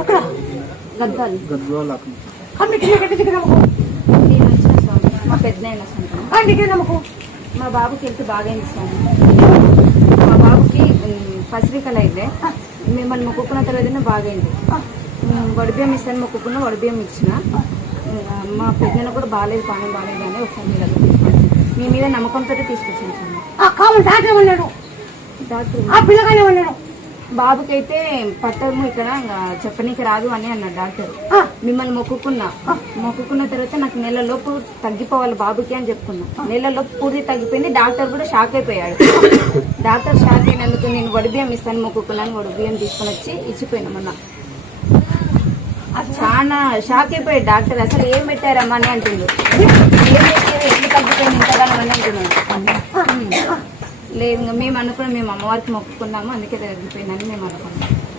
ఎక్కడ గద్వాల మా పెద్దనాయన నమ్మకం మా బాబుకి హెల్త్ బాగా ఇస్తాను. మా బాబుకి పసిరికలు అయితే మిమ్మల్ని మొక్కుకున్న తర్వాత బాగైంది. వడిబియ్యం ఇస్తాను మొక్కుకున్న వడిబియ్యం ఇచ్చిన. మా పెద్దనాయన కూడా బాగాలేదు, పానం బాగాలేదు అని ఒకసారి మీ మీద నమ్మకంతో తీసుకొచ్చాను సార్. డాక్టర్ ఉన్నాడు, పిల్లగానే బాబుకి అయితే పట్టము ఇక్కడ చెప్పనీకి రాదు అని అన్నాడు డాక్టర్. మిమ్మల్ని మొక్కుకున్న తర్వాత నాకు నెలలోపు తగ్గిపోవాలి బాబుకి అని చెప్పుకున్నా. నెలలోపు పూర్తి తగ్గిపోయింది. డాక్టర్ కూడా షాక్ అయిపోయాడు. డాక్టర్ షాక్ అయినందుకు నేను వడిబియ్యం ఇస్తాను మొక్కుకున్నాను. వడిబియ్యం తీసుకొని వచ్చి ఇచ్చిపోయినా మొన్న. చాలా షాక్ అయిపోయాడు డాక్టర్. అసలు ఏం పెట్టారమ్మా అని అంటుండు. ఏం పెట్టారు, ఎన్ని తగ్గిపోయింది ఇంతగానో అని అంటున్నాడు. లేదు మేము అనుకున్నాం, మేము అమ్మవారికి మొక్కుకున్నాము అందుకే తగ్గిపోయిందని మేము అనుకున్నాం.